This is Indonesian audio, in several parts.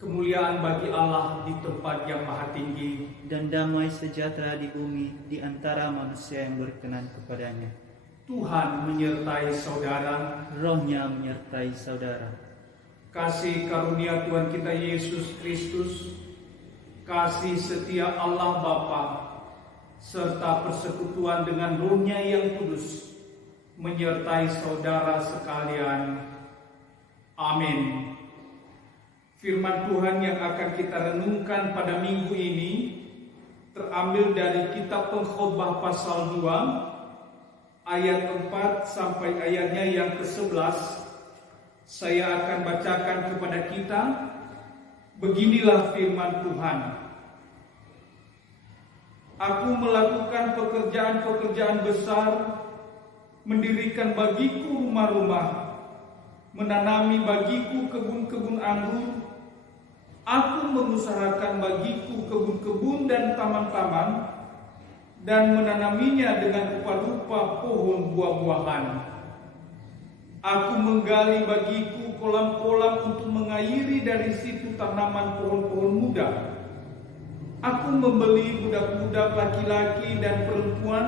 Kemuliaan bagi Allah di tempat yang maha tinggi, dan damai sejahtera di bumi di antara manusia yang berkenan kepadanya. Tuhan menyertai saudara. Rohnya menyertai saudara. Kasih karunia Tuhan kita Yesus Kristus, kasih setia Allah Bapa, serta persekutuan dengan Roh-Nya yang kudus menyertai saudara sekalian. Amin. Firman Tuhan yang akan kita renungkan pada minggu ini terambil dari kitab Pengkhotbah pasal 2 ayat 4 sampai ayatnya yang ke-11. Saya akan bacakan kepada kita. Beginilah firman Tuhan. Aku melakukan pekerjaan-pekerjaan besar, mendirikan bagiku rumah-rumah, menanami bagiku kebun-kebun anggur. Aku mengusahakan bagiku kebun-kebun dan taman-taman, dan menanaminya dengan rupa-rupa pohon buah-buahan. Aku menggali bagiku kolam-kolam untuk mengairi dari situ tanaman pohon-pohon muda. Aku membeli budak-budak laki-laki dan perempuan,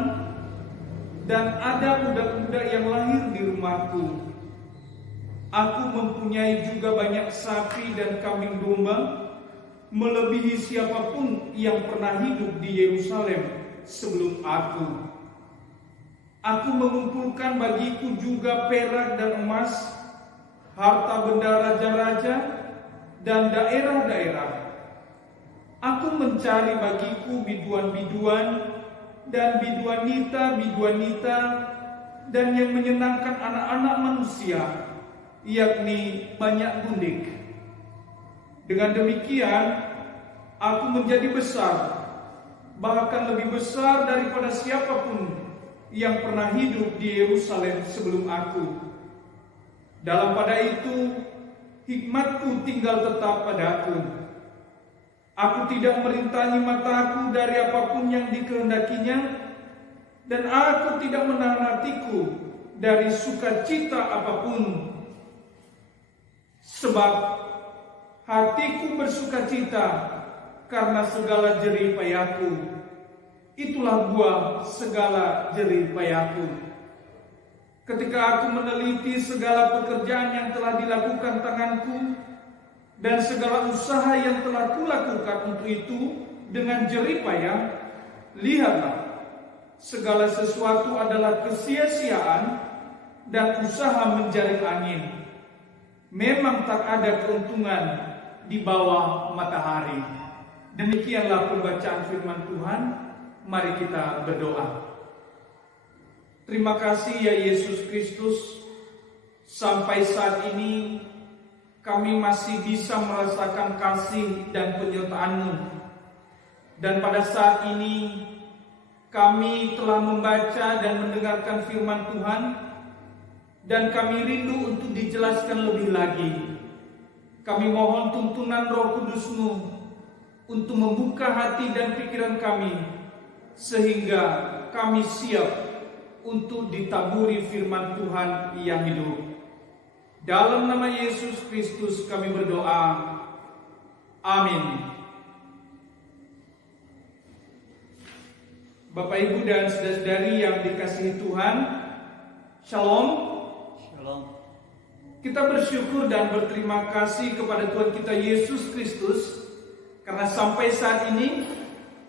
dan ada budak-budak yang lahir di rumahku. Aku mempunyai juga banyak sapi dan kambing domba, melebihi siapapun yang pernah hidup di Yerusalem sebelum aku. Aku mengumpulkan bagiku juga perak dan emas, harta benda raja-raja dan daerah-daerah. Aku mencari bagiku biduan-biduan dan biduanita-biduanita, dan yang menyenangkan anak-anak manusia, yakni banyak gundik. Dengan demikian, aku menjadi besar, bahkan lebih besar daripada siapapun yang pernah hidup di Yerusalem sebelum aku. Dalam pada itu, hikmatku tinggal tetap padaku. Aku tidak merintangi mataku dari apapun yang dikehendakinya, dan aku tidak menahan hatiku dari sukacita apapun. Sebab hatiku bersukacita karena segala jerih payahku. Itulah buah segala jerih payahku. Ketika aku meneliti segala pekerjaan yang telah dilakukan tanganku, dan segala usaha yang telah kulakukan untuk itu dengan jerih payah, lihatlah, segala sesuatu adalah kesia-siaan dan usaha menjaring angin. Memang tak ada keuntungan di bawah matahari. Demikianlah pembacaan firman Tuhan. Mari kita berdoa. Terima kasih ya Yesus Kristus. Sampai saat ini kami masih bisa merasakan kasih dan penyertaan-Mu. Dan pada saat ini kami telah membaca dan mendengarkan firman Tuhan, dan kami rindu untuk dijelaskan lebih lagi. Kami mohon tuntunan Roh Kudus-Mu untuk membuka hati dan pikiran kami, sehingga kami siap untuk ditaburi firman Tuhan yang hidup. Dalam nama Yesus Kristus kami berdoa. Amin. Bapak, Ibu, dan saudara-saudari yang dikasihi Tuhan, Shalom. Shalom. Kita bersyukur dan berterima kasih kepada Tuhan kita Yesus Kristus, karena sampai saat ini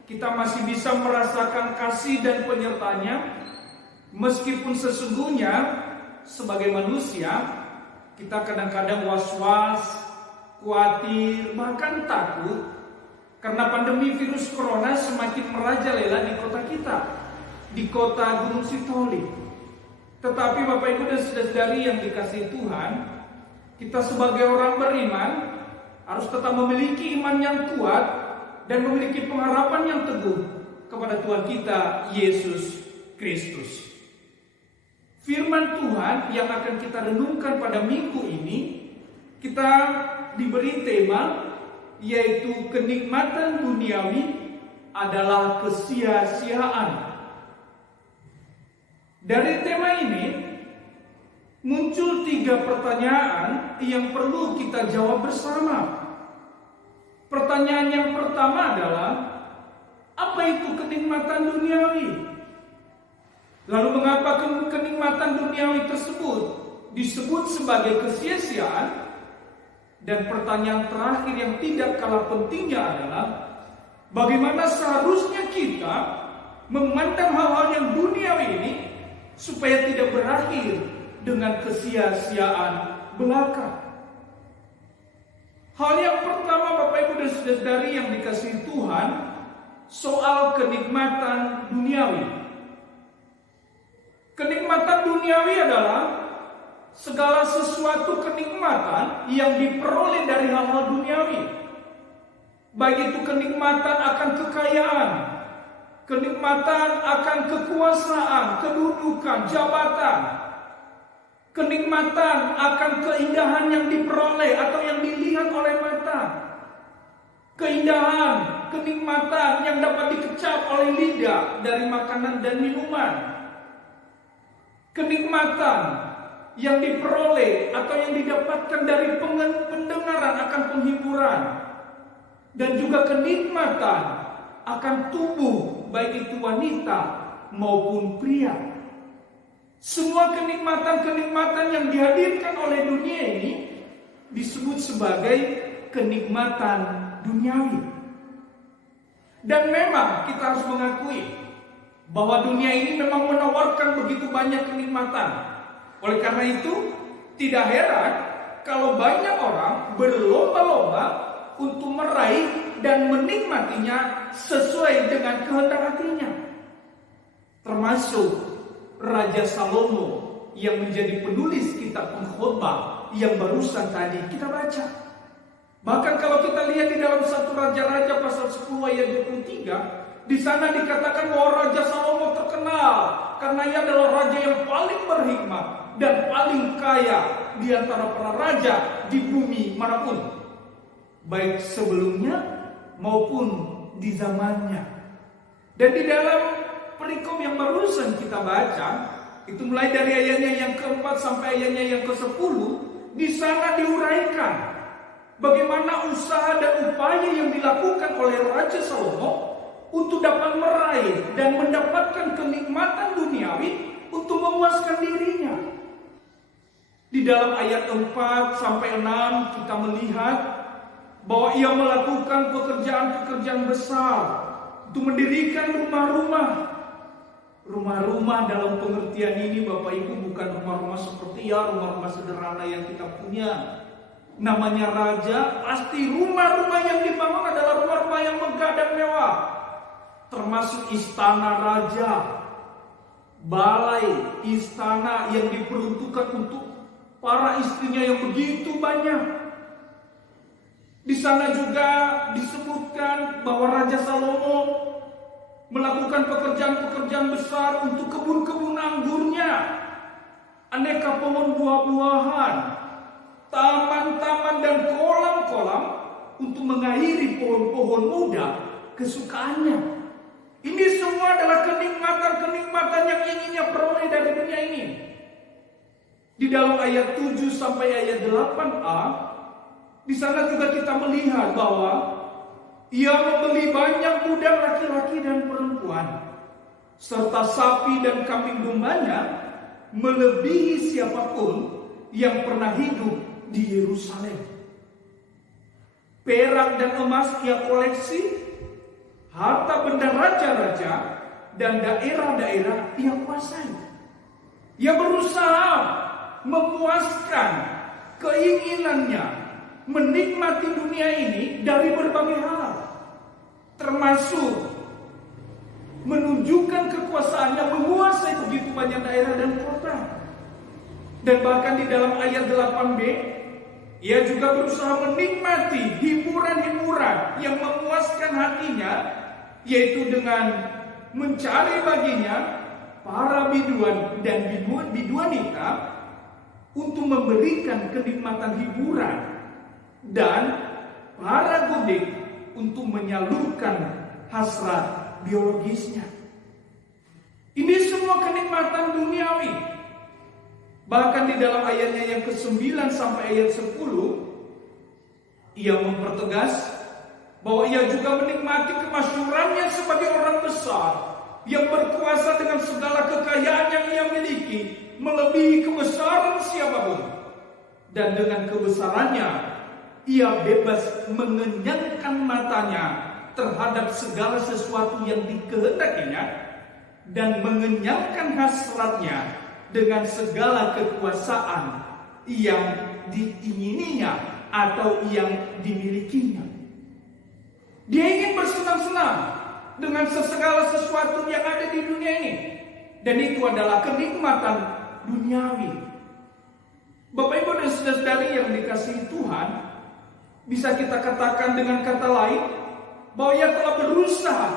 kita masih bisa merasakan kasih dan penyertaan-Nya, meskipun sesungguhnya sebagai manusia kita kadang-kadang was-was, khawatir, bahkan takut karena pandemi virus corona semakin merajalela di kota kita, di kota Gunung Sitoli. Tetapi Bapak, Ibu, dan saudara-saudari yang dikasihi Tuhan, kita sebagai orang beriman harus tetap memiliki iman yang kuat dan memiliki pengharapan yang teguh kepada Tuhan kita Yesus Kristus. Firman Tuhan yang akan kita renungkan pada minggu ini, kita diberi tema, yaitu kenikmatan duniawi adalah kesia-siaan. Dari tema ini muncul 3 pertanyaan yang perlu kita jawab bersama. Pertanyaan yang pertama adalah, apa itu kenikmatan duniawi? Lalu mengapa kenikmatan duniawi tersebut disebut sebagai kesia-siaan? Dan pertanyaan terakhir yang tidak kalah pentingnya adalah, bagaimana seharusnya kita memandang hal-hal yang duniawi ini supaya tidak berakhir dengan kesia-siaan belaka. Hal yang pertama, Bapak Ibu dan Saudari yang dikasihi Tuhan, soal kenikmatan duniawi. Kenikmatan duniawi adalah segala sesuatu kenikmatan yang diperoleh dari hal-hal duniawi. Baik itu kenikmatan akan kekayaan, kenikmatan akan kekuasaan, kedudukan, jabatan, kenikmatan akan keindahan yang diperoleh atau yang dilihat oleh mata, keindahan, kenikmatan yang dapat dikecap oleh lidah dari makanan dan minuman, kenikmatan yang diperoleh atau yang didapatkan dari pendengaran akan penghiburan, dan juga kenikmatan akan tubuh baik itu wanita maupun pria. Semua kenikmatan-kenikmatan yang dihadirkan oleh dunia ini disebut sebagai kenikmatan duniawi. Dan memang kita harus mengakui bahwa dunia ini memang menawarkan begitu banyak kenikmatan. Oleh karena itu, tidak heran kalau banyak orang berlomba-lomba untuk meraih dan menikmatinya sesuai dengan kehendak hatinya. Termasuk Raja Salomo yang menjadi penulis kitab Pengkhotbah yang barusan tadi kita baca. Bahkan kalau kita lihat di dalam 1 Raja-Raja pasal 10 ayat 23, di sana dikatakan bahwa Raja Salomo terkenal karena ia adalah raja yang paling berhikmat dan paling kaya di antara para raja di bumi manapun, baik sebelumnya maupun di zamannya. Dan di dalam perikop yang barusan kita baca, itu mulai dari ayatnya yang keempat sampai ayatnya yang ke-10, di sana diuraikan bagaimana usaha dan upaya yang dilakukan oleh Raja Salomo untuk dapat meraih dan mendapatkan kenikmatan duniawi untuk memuaskan dirinya. Di dalam ayat 4 sampai 6 kita melihat bahwa ia melakukan pekerjaan-pekerjaan besar untuk mendirikan rumah-rumah. Rumah-rumah dalam pengertian ini Bapak Ibu bukan rumah-rumah seperti rumah-rumah sederhana yang kita punya. Namanya raja, pasti rumah-rumah yang dibangun adalah rumah-rumah yang megah dan mewah. Termasuk istana raja, balai istana yang diperuntukkan untuk para istrinya yang begitu banyak. Di sana juga disebutkan bahwa Raja Salomo melakukan pekerjaan-pekerjaan besar untuk kebun-kebun anggurnya, aneka pohon buah-buahan, taman-taman dan kolam-kolam untuk mengairi pohon-pohon muda kesukaannya. Ini semua adalah kenikmatan-kenikmatan yang inginnya peroleh dari dunia ini. Di dalam ayat 7 sampai ayat 8a, di sana juga kita melihat bahwa ia membeli banyak budak laki-laki dan perempuan, serta sapi dan kambing dombanya, melebihi siapapun yang pernah hidup di Yerusalem. Perak dan emas ia koleksi, harta benda raja-raja dan daerah-daerah ia kuasai. Ia berusaha memuaskan keinginannya menikmati dunia ini dari berbagai hal, termasuk menunjukkan kekuasaannya menguasai begitu banyak daerah dan kota. Dan bahkan di dalam ayat 8b, ia juga berusaha menikmati hiburan-hiburan yang memuaskan hatinya, yaitu dengan mencari baginya para biduan dan biduanita untuk memberikan kenikmatan hiburan, dan para godik untuk menyalurkan hasrat biologisnya. Ini semua kenikmatan duniawi. Bahkan di dalam ayatnya yang ke-9 sampai ayat 10, ia mempertegas bahwa ia juga menikmati kemasyhurannya sebagai orang besar yang berkuasa dengan segala kekayaan yang ia miliki, melebihi kebesaran siapapun. Dan dengan kebesarannya, ia bebas mengenyangkan matanya terhadap segala sesuatu yang dikehendakinya dan mengenyangkan hasratnya dengan segala kekuasaan yang diingininya atau yang dimilikinya. Dia ingin bersenang-senang dengan segala sesuatu yang ada di dunia ini, dan itu adalah kenikmatan duniawi. Bapak Ibu dan saudara yang dikasihi Tuhan, bisa kita katakan dengan kata lain bahwa ia telah berusaha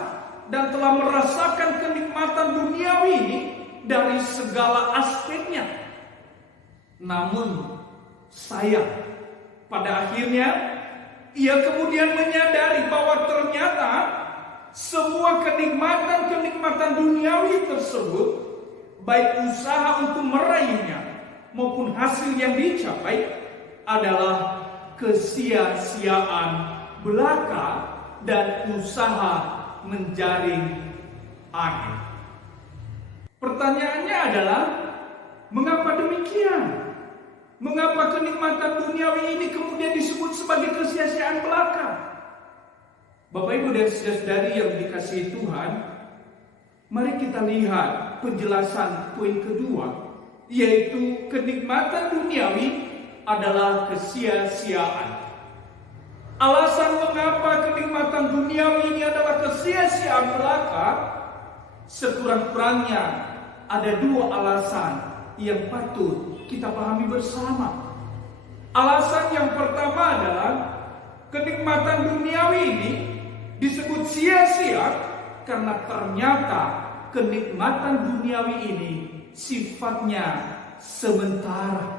dan telah merasakan kenikmatan duniawi ini dari segala aspeknya. Namun sayang, pada akhirnya ia kemudian menyadari bahwa ternyata semua kenikmatan duniawi tersebut, baik usaha untuk meraihnya maupun hasil yang dicapai, adalah kesia-siaan belaka dan usaha menjaring angin. Pertanyaannya adalah, mengapa demikian? Mengapa kenikmatan duniawi ini kemudian disebut sebagai kesia-siaan belaka? Bapak Ibu dan saudara-saudari yang dikasihi Tuhan, mari kita lihat penjelasan poin kedua, yaitu kenikmatan duniawi adalah kesia-siaan. Alasan mengapa kenikmatan duniawi ini adalah kesia-siaan belaka, sekurang-kurangnya ada dua alasan yang patut kita pahami bersama. Alasan yang pertama adalah kenikmatan duniawi ini disebut sia-sia karena ternyata kenikmatan duniawi ini sifatnya sementara.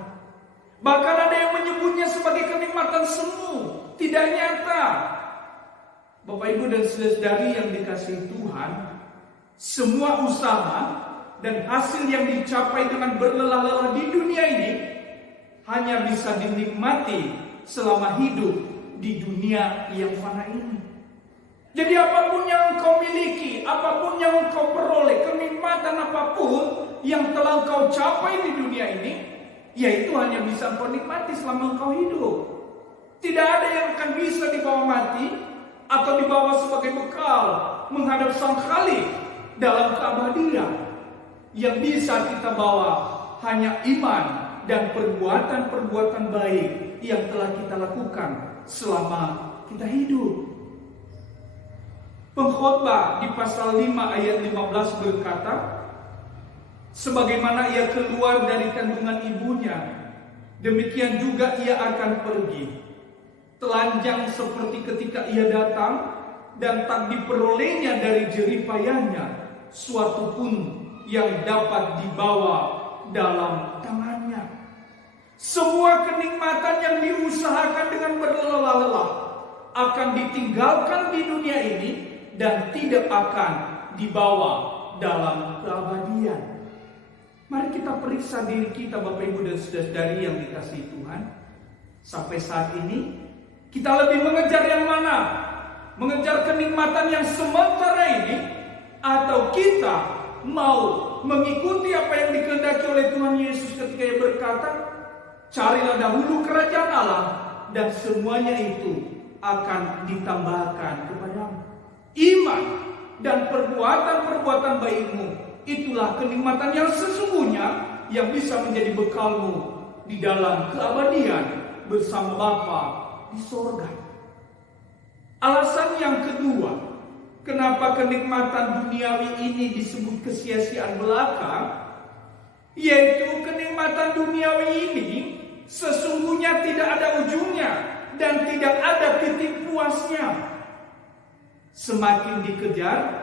Bahkan ada yang menyebutnya sebagai kenikmatan semu, tidak nyata. Bapak Ibu dan saudara-saudari yang dikasihi Tuhan, semua usaha dan hasil yang dicapai dengan berlelah-lelah di dunia ini hanya bisa dinikmati selama hidup di dunia yang fana ini. Jadi apapun yang engkau miliki, apapun yang engkau peroleh, kenikmatan apapun yang telah engkau capai di dunia ini, yaitu hanya bisa engkau nikmati selama engkau hidup. Tidak ada yang akan bisa dibawa mati atau dibawa sebagai bekal menghadap Sang Khalik dalam keabadian. Yang bisa kita bawa hanya iman dan perbuatan-perbuatan baik yang telah kita lakukan selama kita hidup. Pengkhotbah di pasal 5 ayat 15 berkata, sebagaimana ia keluar dari kandungan ibunya, demikian juga ia akan pergi. Telanjang seperti ketika ia datang, dan tak diperolehnya dari jeripayahnya suatu pun yang dapat dibawa dalam tangannya. Semua kenikmatan yang diusahakan dengan berlelah-lelah akan ditinggalkan di dunia ini dan tidak akan dibawa dalam keabadian. Mari kita periksa diri kita, Bapak Ibu dan saudara-saudari yang dikasihi Tuhan. Sampai saat ini kita lebih mengejar yang mana? Mengejar kenikmatan yang sementara ini, atau kita mau mengikuti apa yang dikehendaki oleh Tuhan Yesus ketika Ia berkata, carilah dahulu kerajaan Allah dan semuanya itu akan ditambahkan kepadamu. Iman dan perbuatan-perbuatan baikmu, itulah kenikmatan yang sesungguhnya yang bisa menjadi bekalmu di dalam keabadian bersama Bapa di sorga. Alasan yang kedua, kenapa kenikmatan duniawi ini disebut kesia-siaan belaka, yaitu kenikmatan duniawi ini sesungguhnya tidak ada ujungnya dan tidak ada titik puasnya. Semakin dikejar,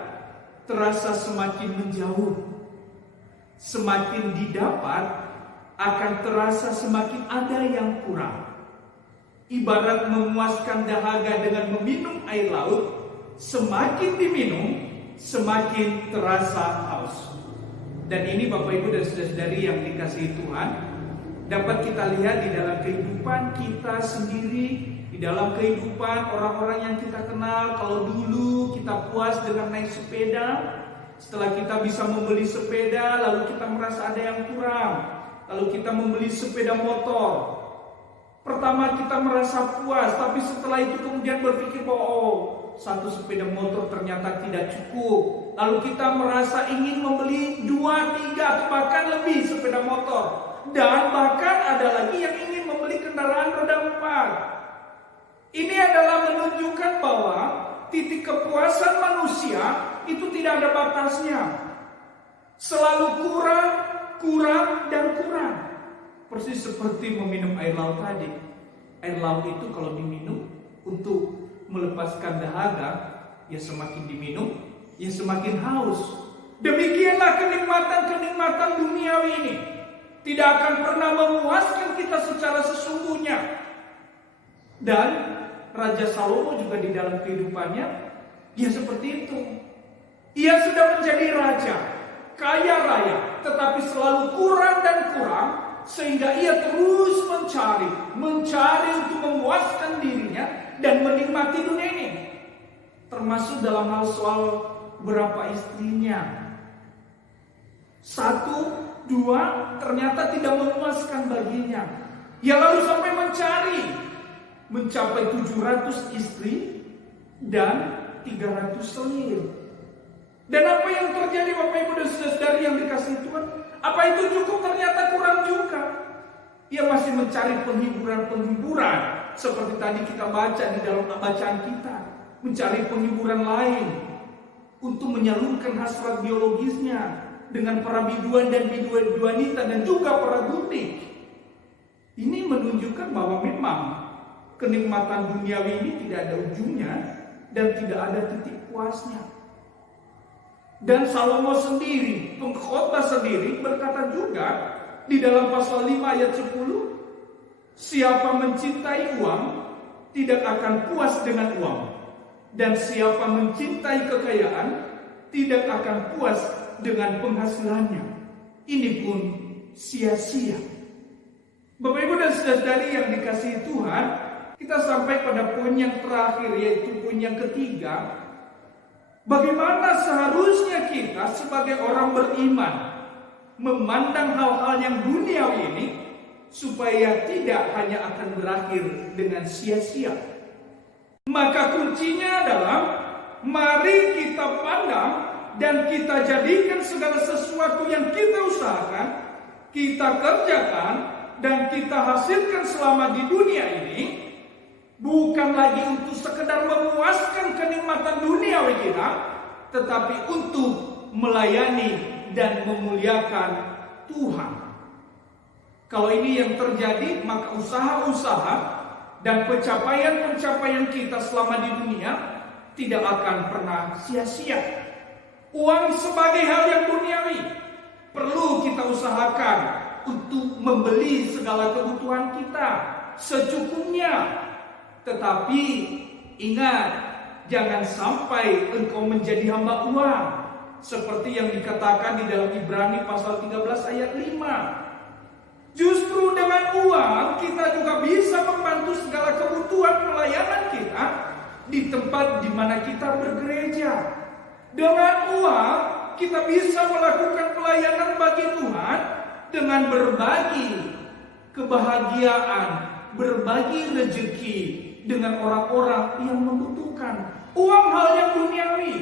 terasa semakin menjauh. Semakin didapat, akan terasa semakin ada yang kurang. Ibarat memuaskan dahaga dengan meminum air laut, semakin diminum, semakin terasa haus. Dan ini Bapak Ibu dan saudara-saudari yang dikasihi Tuhan, dapat kita lihat di dalam kehidupan kita sendiri Di dalam kehidupan orang-orang yang kita kenal, kalau dulu kita puas dengan naik sepeda, setelah kita bisa membeli sepeda, lalu kita merasa ada yang kurang. Lalu kita membeli sepeda motor. Pertama kita merasa puas, tapi setelah itu kemudian berpikir bahwa satu sepeda motor ternyata tidak cukup. Lalu kita merasa ingin membeli 2, 3 atau bahkan lebih sepeda motor. Dan bahkan ada lagi yang ingin membeli kendaraan roda 4. Ini adalah menunjukkan bahwa titik kepuasan manusia itu tidak ada batasnya. Selalu kurang, dan kurang. Persis seperti meminum air laut tadi. Air laut itu kalau diminum untuk melepaskan dahaga, ya semakin diminum, ya semakin haus. Demikianlah kenikmatan-kenikmatan duniawi ini tidak akan pernah memuaskan kita secara sesungguhnya. Dan Raja Salomo juga di dalam kehidupannya, ya seperti itu. Ia sudah menjadi raja, kaya raya, tetapi selalu kurang dan kurang, sehingga ia terus mencari untuk memuaskan dirinya dan menikmati dunia ini. Termasuk dalam hal soal berapa istrinya. 1, 2 ternyata tidak memuaskan baginya. Ia lalu sampai mencapai 700 istri dan 300 selir. Dan apa yang terjadi Bapak Ibu dan Saudara yang dikasihi Tuhan? Apa itu cukup? Ternyata kurang juga. Ia masih mencari penghiburan seperti tadi kita baca di dalam bacaan kita, mencari penghiburan lain untuk menyalurkan hasrat biologisnya dengan para biduan dan biduanita dan juga para gundik. Ini menunjukkan bahwa memang kenikmatan duniawi ini tidak ada ujungnya dan tidak ada titik puasnya. Dan Salomo sendiri, pengkhotbah sendiri berkata juga di dalam pasal 5 ayat 10, siapa mencintai uang tidak akan puas dengan uang, dan siapa mencintai kekayaan tidak akan puas dengan penghasilannya. Ini pun sia-sia. Bapak Ibu dan Saudara yang dikasihi Tuhan, kita sampai pada poin yang terakhir, yaitu poin yang ketiga. Bagaimana seharusnya kita sebagai orang beriman memandang hal-hal yang duniawi ini supaya tidak hanya akan berakhir dengan sia-sia. Maka kuncinya adalah mari kita pandang dan kita jadikan segala sesuatu yang kita usahakan, kita kerjakan dan kita hasilkan selama di dunia ini bukan lagi untuk sekedar memuaskan kenikmatan duniawi kita, tetapi untuk melayani dan memuliakan Tuhan. Kalau ini yang terjadi, maka usaha-usaha dan pencapaian-pencapaian kita selama di dunia tidak akan pernah sia-sia. Uang sebagai hal yang duniawi perlu kita usahakan untuk membeli segala kebutuhan kita secukupnya. Tetapi ingat, jangan sampai engkau menjadi hamba uang, seperti yang dikatakan di dalam Ibrani pasal 13 ayat 5. Justru dengan uang kita juga bisa membantu segala kebutuhan pelayanan kita di tempat di mana kita bergereja. Dengan uang kita bisa melakukan pelayanan bagi Tuhan dengan berbagi kebahagiaan, berbagi rezeki dengan orang-orang yang membutuhkan. Uang hal yang duniawi,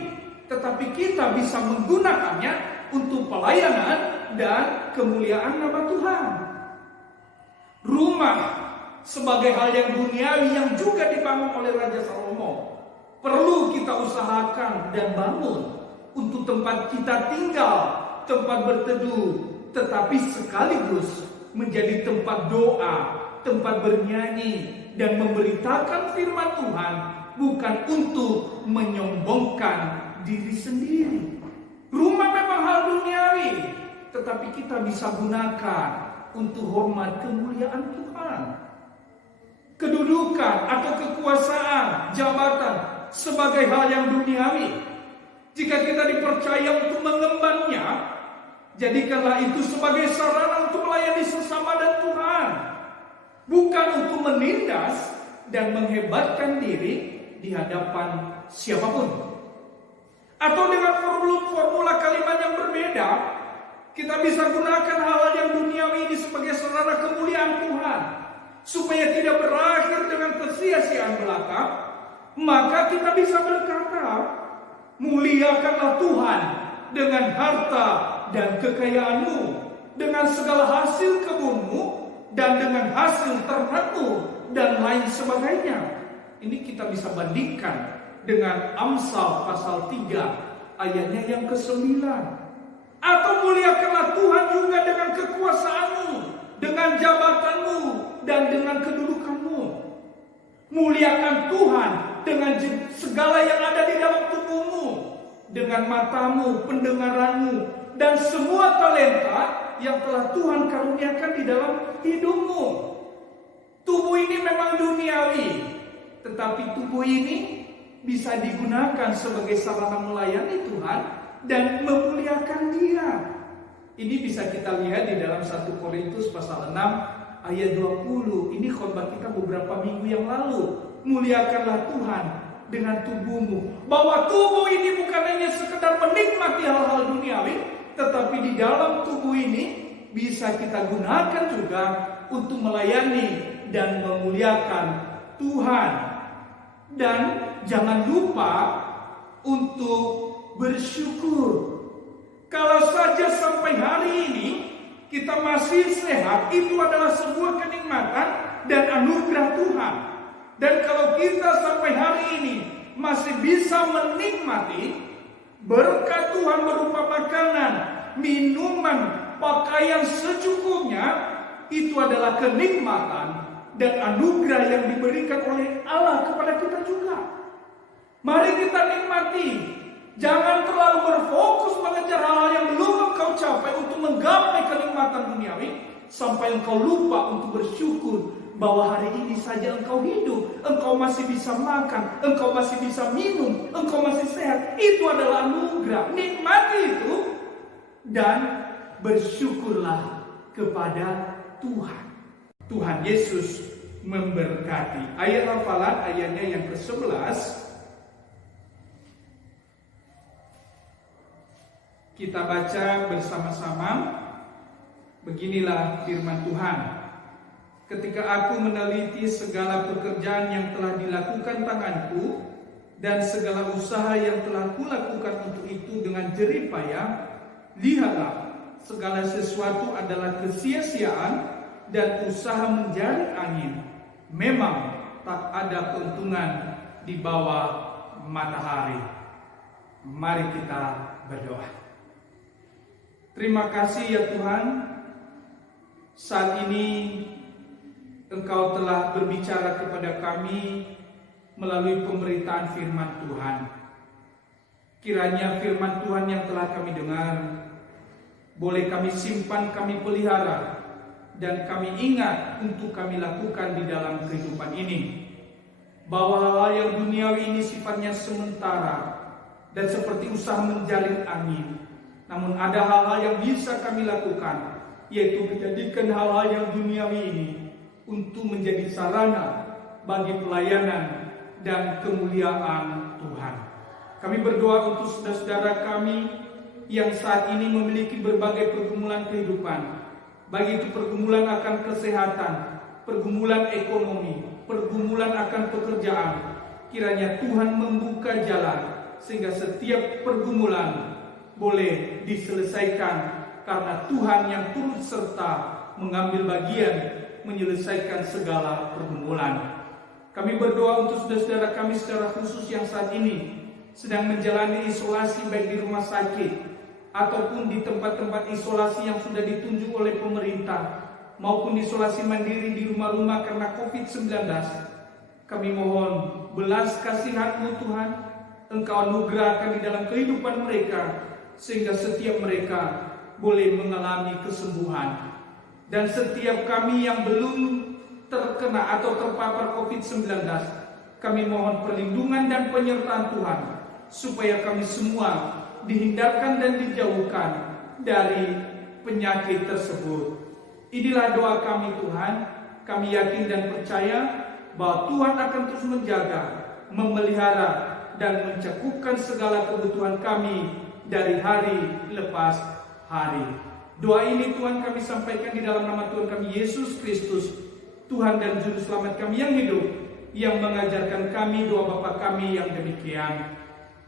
tetapi kita bisa menggunakannya untuk pelayanan dan kemuliaan nama Tuhan. Rumah sebagai hal yang duniawi yang juga dibangun oleh Raja Salomo perlu kita usahakan dan bangun untuk tempat kita tinggal, tempat berteduh, tetapi sekaligus menjadi tempat doa, tempat bernyanyi dan memberitakan firman Tuhan, bukan untuk menyombongkan diri sendiri. Rumah memang hal duniawi, tetapi kita bisa gunakan untuk hormat kemuliaan Tuhan. Kedudukan atau kekuasaan, jabatan sebagai hal yang duniawi, jika kita dipercaya untuk mengembannya, jadikanlah itu sebagai sarana untuk melayani sesama dan Tuhan, bukan untuk menindas dan menghebatkan diri di hadapan siapapun. Atau dengan formula kalimat yang berbeda, kita bisa gunakan hal yang duniawi ini sebagai sarana kemuliaan Tuhan, supaya tidak berakhir dengan kesia-siaan belaka. Maka kita bisa berkata, muliakanlah Tuhan dengan harta dan kekayaanmu, dengan segala hasil kebunmu, dan dengan hasil ternakmu, dan lain sebagainya. Ini kita bisa bandingkan dengan Amsal pasal 3 ayatnya yang ke-9. Atau muliakanlah Tuhan juga dengan kekuasaanmu, dengan jabatanmu, dan dengan kedudukanmu. Muliakan Tuhan dengan segala yang ada di dalam tubuhmu, dengan matamu, pendengaranmu, dan semua talenta yang telah Tuhan karuniakan di dalam hidupmu. Tubuh ini memang duniawi, tetapi tubuh ini bisa digunakan sebagai sarana melayani Tuhan dan memuliakan Dia. Ini bisa kita lihat di dalam 1 Korintus pasal 6 ayat 20. Ini khotbah kita beberapa minggu yang lalu. Muliakanlah Tuhan dengan tubuhmu. Bahwa tubuh ini bukan hanya sekedar menikmati hal-hal duniawi, tetapi di dalam tubuh ini bisa kita gunakan juga untuk melayani dan memuliakan Tuhan. Dan jangan lupa untuk bersyukur. Kalau saja sampai hari ini kita masih sehat, itu adalah sebuah kenikmatan dan anugerah Tuhan. Dan kalau kita sampai hari ini masih bisa menikmati berkat Tuhan berupa makanan, minuman, pakaian secukupnya, itu adalah kenikmatan dan anugerah yang diberikan oleh Allah kepada kita juga. Mari kita nikmati. Jangan terlalu berfokus mengejar hal yang belum engkau capai untuk menggapai kenikmatan duniawi, sampai engkau lupa untuk bersyukur bahwa hari ini saja engkau hidup, engkau masih bisa makan, engkau masih bisa minum, engkau masih sehat. Itu adalah anugerah. Nikmati itu dan bersyukurlah kepada Tuhan. Tuhan Yesus memberkati. Ayat hafalan ayatnya yang ke-11. Kita baca bersama-sama. Beginilah firman Tuhan. Ketika aku meneliti segala pekerjaan yang telah dilakukan tanganku dan segala usaha yang telah kulakukan untuk itu dengan jerih payah, lihatlah, segala sesuatu adalah kesia-siaan dan usaha menjaring angin. Memang tak ada keuntungan di bawah matahari. Mari kita berdoa. Terima kasih ya Tuhan, saat ini Engkau telah berbicara kepada kami melalui pemberitaan firman Tuhan. Kiranya firman Tuhan yang telah kami dengar boleh kami simpan, kami pelihara, dan kami ingat untuk kami lakukan di dalam kehidupan ini. Bahwa hal-hal yang duniawi ini sifatnya sementara dan seperti usaha menjaring angin. Namun ada hal-hal yang bisa kami lakukan, yaitu menjadikan hal-hal yang duniawi ini untuk menjadi sarana bagi pelayanan dan kemuliaan Tuhan. Kami berdoa untuk saudara-saudara kami yang saat ini memiliki berbagai pergumulan kehidupan, baik itu pergumulan akan kesehatan, pergumulan ekonomi, pergumulan akan pekerjaan. Kiranya Tuhan membuka jalan sehingga setiap pergumulan boleh diselesaikan, karena Tuhan yang turut serta mengambil bagian menyelesaikan segala pergumulan. Kami berdoa untuk saudara-saudara kami secara khusus yang saat ini sedang menjalani isolasi, baik di rumah sakit ataupun di tempat-tempat isolasi yang sudah ditunjuk oleh pemerintah, maupun isolasi mandiri di rumah-rumah karena COVID-19. Kami mohon belas kasihan-Mu Tuhan, Engkau anugerahkan di dalam kehidupan mereka, sehingga setiap mereka boleh mengalami kesembuhan. Dan setiap kami yang belum terkena atau terpapar COVID-19, kami mohon perlindungan dan penyertaan Tuhan, supaya kami semua dihindarkan dan dijauhkan dari penyakit tersebut. Inilah doa kami Tuhan. Kami yakin dan percaya bahwa Tuhan akan terus menjaga, memelihara, dan mencukupkan segala kebutuhan kami dari hari lepas hari. Doa ini Tuhan kami sampaikan di dalam nama Tuhan kami Yesus Kristus, Tuhan dan Juru Selamat kami yang hidup, yang mengajarkan kami doa Bapa kami yang demikian.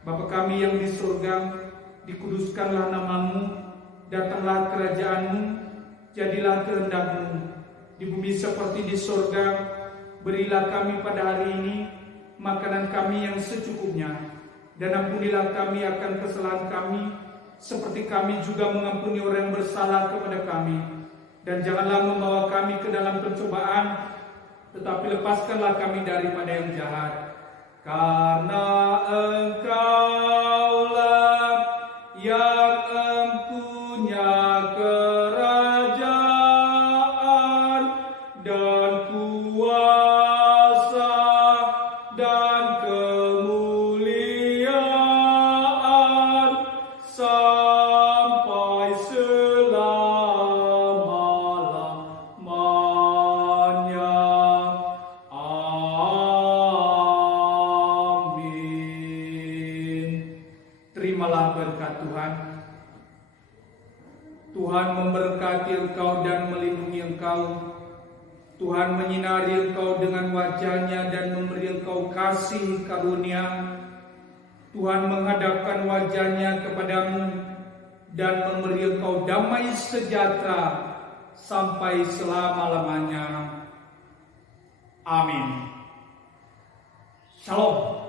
Bapa kami yang di surga, dikuduskanlah namamu, datanglah kerajaanmu, jadilah kehendak-Mu di bumi seperti di surga. Berilah kami pada hari ini makanan kami yang secukupnya, dan ampunilah kami akan kesalahan kami, seperti kami juga mengampuni orang yang bersalah kepada kami. Dan janganlah membawa kami ke dalam pencobaan, tetapi lepaskanlah kami daripada yang jahat. Karena Engkaulah yang empunya kerajaan dan kuasa dan kemuliaan sampai selama-lamanya. Amin. Terimalah berkat Tuhan. Tuhan memberkati engkau dan melindungi engkau. Tuhan menyinari engkau dengan wajah-Nya dan memberi engkau kasih karunia. Tuhan menghadapkan wajah-Nya kepadamu dan memberi engkau damai sejahtera sampai selama-lamanya. Amin. Shalom.